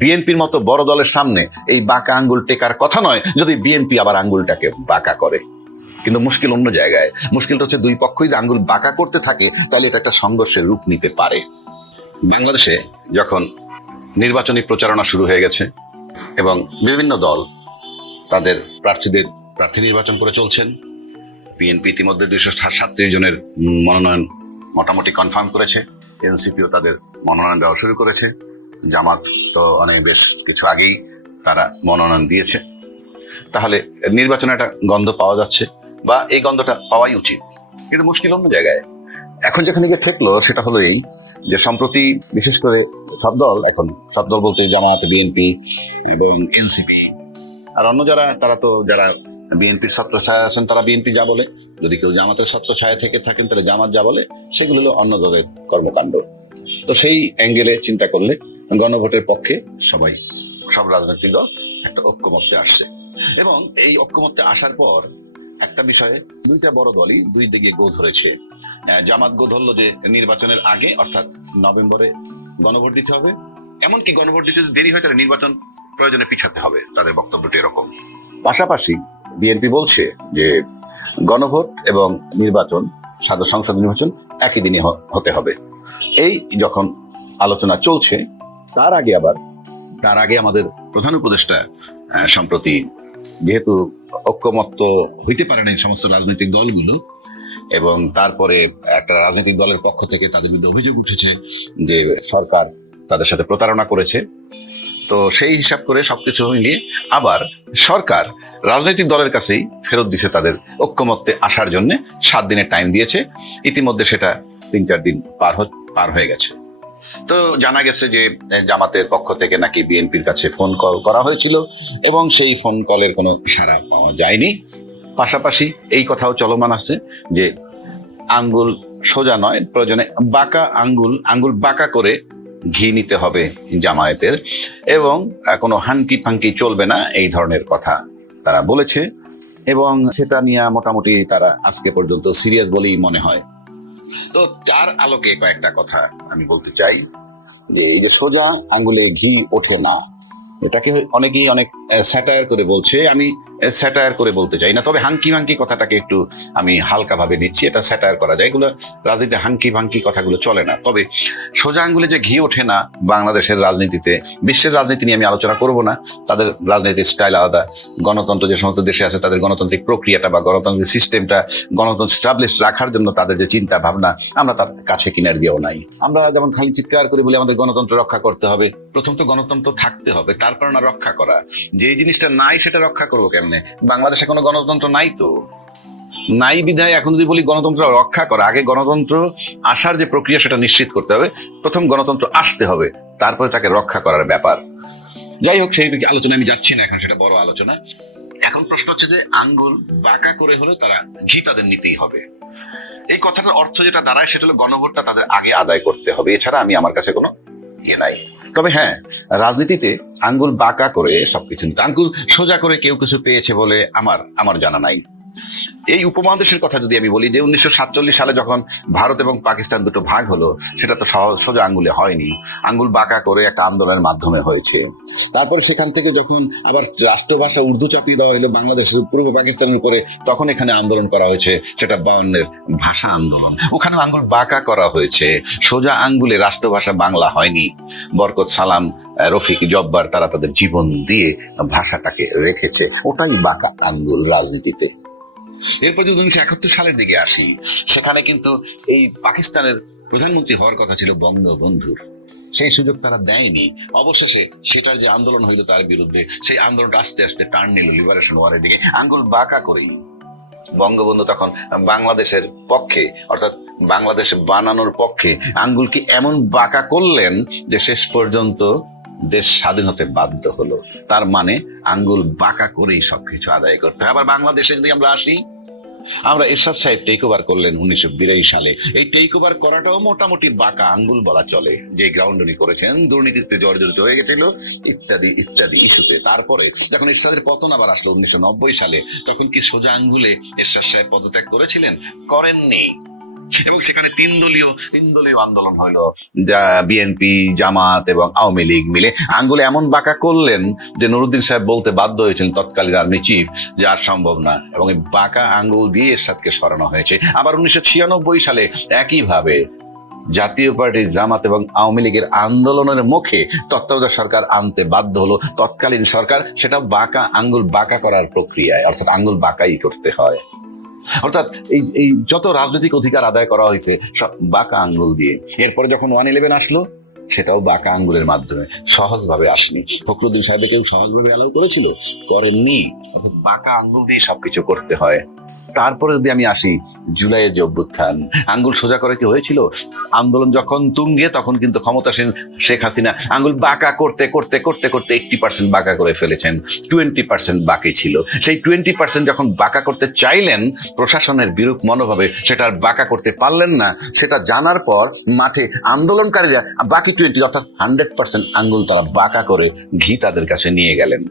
বিএনপির মতো বড় দলের সামনে এই বাঁকা আঙ্গুল টেকার কথা নয় যদি বিএনপি আবার আঙ্গুলটাকে বাঁকা করে কিন্তু মুশকিল অন্য জায়গায় মুশকিলটা হচ্ছে দুই পক্ষই যদি আঙ্গুল বাঁকা করতে থাকে তাহলে এটা একটা সংঘর্ষের রূপ নিতে পারে বাংলাদেশে যখন নির্বাচনী প্রচারণা শুরু হয়ে গেছে এবং বিভিন্ন দল তাদের প্রার্থীদের প্রার্থী নির্বাচন করে চলছেন বিএনপি ইতিমধ্যে দুইশো সাতত্রিশ জনের মনোনয়ন মোটামুটি কনফার্ম করেছে এনসিপিও তাদের মনোনয়ন দেওয়া শুরু করেছে জামাত তো অনেক বেশ কিছু আগেই তারা মনোনয়ন দিয়েছে তাহলে নির্বাচনে একটা গন্ধ পাওয়া যাচ্ছে বা এই গন্ধটা পাওয়াই উচিত কিন্তু মুশকিল অন্য জায়গায় এখন যেখানে গিয়ে ঠেকলো সেটা হলো এই যে সম্প্রতি বিশেষ করে সব দল এখন সব দল বলতে জামাত বিএনপি এবং এনসিপি আর অন্য যারা তারা তো যারা বিএনপির ছাত্র ছায়া আছেন তারা বিএনপি যা বলে যদি কেউ জামাতের ছাত্র ছায়া থেকে থাকেন তাহলে জামাত যা বলে সেগুলো হলো অন্য দলের কর্মকাণ্ড তো সেই অ্যাঙ্গেলে চিন্তা করলে গণভোটের পক্ষে সবাই সব রাজনৈতিক দল একটা ঐক্যমত্যে আসছে এবং এই ঐক্যমত্যে আসার পর একটা বিষয়ে দুইটা বড় দলই দুই দিকে গো ধরেছে জামাত গো ধরলো যে নির্বাচনের আগে অর্থাৎ নভেম্বরে গণভোট দিতে হবে এমনকি গণভোট দিতে যদি দেরি হয় তাহলে নির্বাচন প্রয়োজনে পিছাতে হবে তাদের বক্তব্যটি এরকম পাশাপাশি বিএনপি বলছে যে গণভোট এবং নির্বাচন সাধারণ সংসদ নির্বাচন একই দিনে হতে হবে এই যখন আলোচনা চলছে তার আগে আবার তার আগে আমাদের প্রধান উপদেষ্টা সম্প্রতি যেহেতু ঐক্যমত্য হইতে পারে না এই সমস্ত রাজনৈতিক দলগুলো এবং তারপরে একটা রাজনৈতিক দলের পক্ষ থেকে তাদের বিরুদ্ধে অভিযোগ উঠেছে যে সরকার তাদের সাথে প্রতারণা করেছে তো সেই হিসাব করে সবকিছু মিলিয়ে আবার সরকার রাজনৈতিক দলের কাছেই ফেরত দিছে তাদের ঐক্যমত্যে আসার জন্য সাত দিনের টাইম দিয়েছে ইতিমধ্যে সেটা তিন চার দিন পার পার হয়ে গেছে তো জানা গেছে যে জামাতের পক্ষ থেকে নাকি বিএনপির কাছে ফোন কল করা হয়েছিল এবং সেই ফোন কলের কোনো ইশারা পাওয়া যায়নি পাশাপাশি এই কথাও চলমান আছে যে আঙ্গুল সোজা নয় প্রয়োজনে বাঁকা আঙ্গুল আঙ্গুল বাঁকা করে ঘি নিতে হবে জামায়াতের এবং কোনো হাঙ্কি ফাঙ্কি চলবে না এই ধরনের কথা তারা বলেছে এবং সেটা নিয়ে মোটামুটি তারা আজকে পর্যন্ত সিরিয়াস বলেই মনে হয় তো তার আলোকে কয়েকটা কথা আমি বলতে চাই যে এই যে সোজা আঙ্গুলে ঘি ওঠে না এটাকে অনেকেই অনেক স্যাটায়ার করে বলছে আমি স্যাটায়ার করে বলতে চাই না তবে হাঙ্কি ভাঙ্কি কথাটাকে একটু আমি হালকাভাবে নিচ্ছি এটা স্যাটায়ার করা যায় এগুলো রাজনীতিতে হাঙ্কি ভাঙ্কি কথাগুলো চলে না তবে সোজা আঙ্গুলে যে ঘি ওঠে না বাংলাদেশের রাজনীতিতে বিশ্বের রাজনীতি নিয়ে আমি আলোচনা করব না তাদের রাজনীতির স্টাইল আলাদা গণতন্ত্র যে সমস্ত দেশে আছে তাদের গণতান্ত্রিক প্রক্রিয়াটা বা গণতান্ত্রিক সিস্টেমটা গণতন্ত্র স্টাবলিশ রাখার জন্য তাদের যে চিন্তা ভাবনা আমরা তার কাছে কিনার দিয়েও নাই আমরা যেমন খালি চিৎকার করি বলে আমাদের গণতন্ত্র রক্ষা করতে হবে প্রথম তো গণতন্ত্র থাকতে হবে তারপর না রক্ষা করা যে জিনিসটা নাই সেটা রক্ষা করবো কেন কারণে মানে বাংলাদেশে কোনো গণতন্ত্র নাই তো নাই বিধায় এখন যদি বলি গণতন্ত্র রক্ষা করা আগে গণতন্ত্র আসার যে প্রক্রিয়া সেটা নিশ্চিত করতে হবে প্রথম গণতন্ত্র আসতে হবে তারপরে তাকে রক্ষা করার ব্যাপার যাই হোক সেই দিকে আলোচনা আমি যাচ্ছি না এখন সেটা বড় আলোচনা এখন প্রশ্ন হচ্ছে যে আঙ্গুল বাঁকা করে হলে তারা ঘি তাদের নিতেই হবে এই কথাটার অর্থ যেটা দাঁড়ায় সেটা হলো গণভোটটা তাদের আগে আদায় করতে হবে এছাড়া আমি আমার কাছে কোনো এ নাই তবে হ্যাঁ রাজনীতিতে আঙ্গুল বাঁকা করে সবকিছু আঙ্গুল সোজা করে কেউ কিছু পেয়েছে বলে আমার আমার জানা নাই এই উপমহাদেশের কথা যদি আমি বলি যে উনিশশো সালে যখন ভারত এবং পাকিস্তান দুটো ভাগ হলো সেটা তো সহজ সোজা আঙ্গুলে হয়নি আঙ্গুল বাঁকা করে একটা আন্দোলনের মাধ্যমে হয়েছে তারপরে সেখান থেকে যখন আবার রাষ্ট্রভাষা উর্দু চাপিয়ে দেওয়া হলো বাংলাদেশের পূর্ব পাকিস্তানের উপরে তখন এখানে আন্দোলন করা হয়েছে সেটা বাউন্নের ভাষা আন্দোলন ওখানে আঙ্গুল বাঁকা করা হয়েছে সোজা আঙ্গুলে রাষ্ট্রভাষা বাংলা হয়নি বরকত সালাম রফিক জব্বার তারা তাদের জীবন দিয়ে ভাষাটাকে রেখেছে ওটাই বাঁকা আঙ্গুল রাজনীতিতে এরপর যদি উনিশশো একাত্তর সালের দিকে আসি সেখানে কিন্তু এই পাকিস্তানের প্রধানমন্ত্রী হওয়ার কথা ছিল বঙ্গবন্ধুর সেই সুযোগ তারা দেয়নি অবশেষে সেটার যে আন্দোলন হইল তার বিরুদ্ধে সেই আন্দোলনটা আস্তে আস্তে টার্ন নিল লিবারেশন ওয়ারের দিকে আঙ্গুল বাঁকা করেই বঙ্গবন্ধু তখন বাংলাদেশের পক্ষে অর্থাৎ বাংলাদেশ বানানোর পক্ষে আঙ্গুলকে এমন বাঁকা করলেন যে শেষ পর্যন্ত দেশ স্বাধীন হতে বাধ্য হলো তার মানে আঙ্গুল বাঁকা করেই সবকিছু আদায় করতে আবার বাংলাদেশে যদি আমরা আসি আমরা এরশাদ সাহেব টেক ওভার করলেন উনিশশো বিরাশি সালে এই টেক ওভার করাটাও মোটামুটি বাঁকা আঙ্গুল বলা চলে যে গ্রাউন্ড উনি করেছেন দুর্নীতিতে জর্জরিত হয়ে গেছিল ইত্যাদি ইত্যাদি ইস্যুতে তারপরে যখন এরশাদের পতন আবার আসলো উনিশশো সালে তখন কি সোজা আঙ্গুলে এরশাদ সাহেব পদত্যাগ করেছিলেন করেননি এবং সেখানে তিন দলীয় তিন দলীয় আন্দোলন হইল বিএনপি জামাত এবং আওয়ামী লীগ মিলে আঙ্গুলে এমন বাঁকা করলেন যে নুরুদ্দিন সাহেব বলতে বাধ্য হয়েছেন তৎকালীন আর্মি চিফ যে আর সম্ভব না এবং এই বাঁকা আঙ্গুল দিয়ে এরশাদকে সরানো হয়েছে আবার উনিশশো ছিয়ানব্বই সালে একইভাবে জাতীয় পার্টি জামাত এবং আওয়ামী লীগের আন্দোলনের মুখে তত্ত্বাবধায়ক সরকার আনতে বাধ্য হলো তৎকালীন সরকার সেটা বাঁকা আঙ্গুল বাঁকা করার প্রক্রিয়ায় অর্থাৎ আঙ্গুল বাঁকাই করতে হয় অর্থাৎ এই এই যত রাজনৈতিক অধিকার আদায় করা হয়েছে সব বাঁকা আঙ্গুল দিয়ে এরপরে যখন ওয়ান ইলেভেন আসলো সেটাও বাঁকা আঙ্গুলের মাধ্যমে সহজভাবে আসেনি ফখরুদ্দিন সাহেবকে কেউ সহজভাবে অ্যালাউ করেছিল করেননি বাঁকা আঙ্গুল দিয়ে সবকিছু করতে হয় তারপরে যদি আমি আসি জুলাইয়ের যে অভ্যুত্থান আঙ্গুল সোজা করে কি হয়েছিল আন্দোলন যখন তুঙ্গে তখন কিন্তু ক্ষমতাসীন শেখ হাসিনা আঙ্গুল বাঁকা করতে করতে করতে করতে এইট্টি পার্সেন্ট বাঁকা করে ফেলেছেন টোয়েন্টি পার্সেন্ট বাকি ছিল সেই টোয়েন্টি পার্সেন্ট যখন বাঁকা করতে চাইলেন প্রশাসনের বিরূপ মনোভাবে সেটা আর বাঁকা করতে পারলেন না সেটা জানার পর মাঠে আন্দোলনকারীরা বাকি টোয়েন্টি অর্থাৎ হান্ড্রেড পার্সেন্ট আঙ্গুল তারা বাঁকা করে ঘি তাদের কাছে নিয়ে গেলেন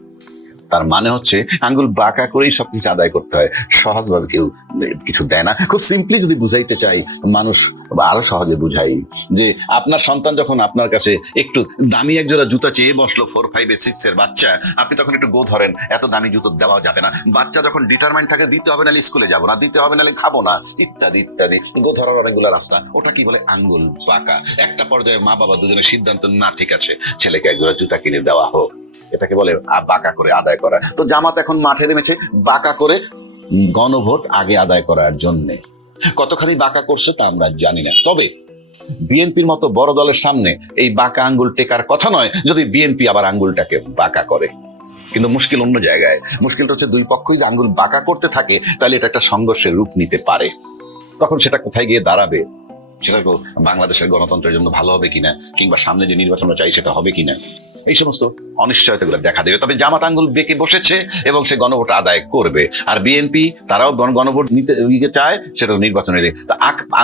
তার মানে হচ্ছে আঙ্গুল বাঁকা করেই সব কিছু আদায় করতে হয় সহজভাবে কেউ কিছু দেয় না খুব সিম্পলি যদি বুঝাইতে চাই মানুষ আরো সহজে বুঝাই যে আপনার সন্তান যখন আপনার কাছে একটু দামি একজোড়া জুতা চেয়ে বসলো ফোর ফাইভ সিক্স এর বাচ্চা আপনি তখন একটু গো ধরেন এত দামি জুতো দেওয়া যাবে না বাচ্চা যখন ডিটারমেন্ট থাকে দিতে হবে নাহলে স্কুলে যাবো না দিতে হবে নালে খাবো না ইত্যাদি ইত্যাদি গো ধরার অনেকগুলো রাস্তা ওটা কি বলে আঙ্গুল বাঁকা একটা পর্যায়ে মা বাবা দুজনের সিদ্ধান্ত না ঠিক আছে ছেলেকে একজোড়া জুতা কিনে দেওয়া হোক এটাকে বলে বাঁকা করে আদায় করা তো জামাত এখন মাঠে নেমেছে বাঁকা করে গণভোট আগে আদায় করার জন্যে কতখানি বাঁকা করছে তা আমরা জানি না তবে বিএনপির মতো বড় দলের সামনে এই বাঁকা আঙ্গুল টেকার কথা নয় যদি বিএনপি আবার আঙ্গুলটাকে বাঁকা করে কিন্তু মুশকিল অন্য জায়গায় মুশকিলটা হচ্ছে দুই পক্ষই যে আঙ্গুল বাঁকা করতে থাকে তাহলে এটা একটা সংঘর্ষের রূপ নিতে পারে তখন সেটা কোথায় গিয়ে দাঁড়াবে সেটা বাংলাদেশের গণতন্ত্রের জন্য ভালো হবে কিনা কিংবা সামনে যে নির্বাচনটা চাই সেটা হবে কিনা এই সমস্ত অনিশ্চয়তাগুলো দেখা দেবে তবে জামাত আঙ্গুল বেঁকে বসেছে এবং সে গণভোট আদায় করবে আর বিএনপি তারাও গণভোট নিতে নিতে ইয়ে চায় সেটা নির্বাচনের তা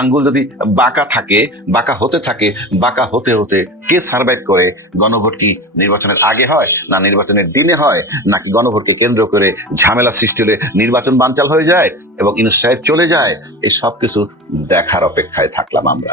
আঙ্গুল যদি বাঁকা থাকে বাঁকা হতে থাকে বাঁকা হতে হতে কে সার্ভাইভ করে গণভোট কি নির্বাচনের আগে হয় না নির্বাচনের দিনে হয় নাকি গণভোটকে কেন্দ্র করে ঝামেলা সৃষ্টি হলে নির্বাচন বানচাল হয়ে যায় এবং ইনুস সাহেব চলে যায় এই সব কিছু দেখার অপেক্ষায় থাকলাম আমরা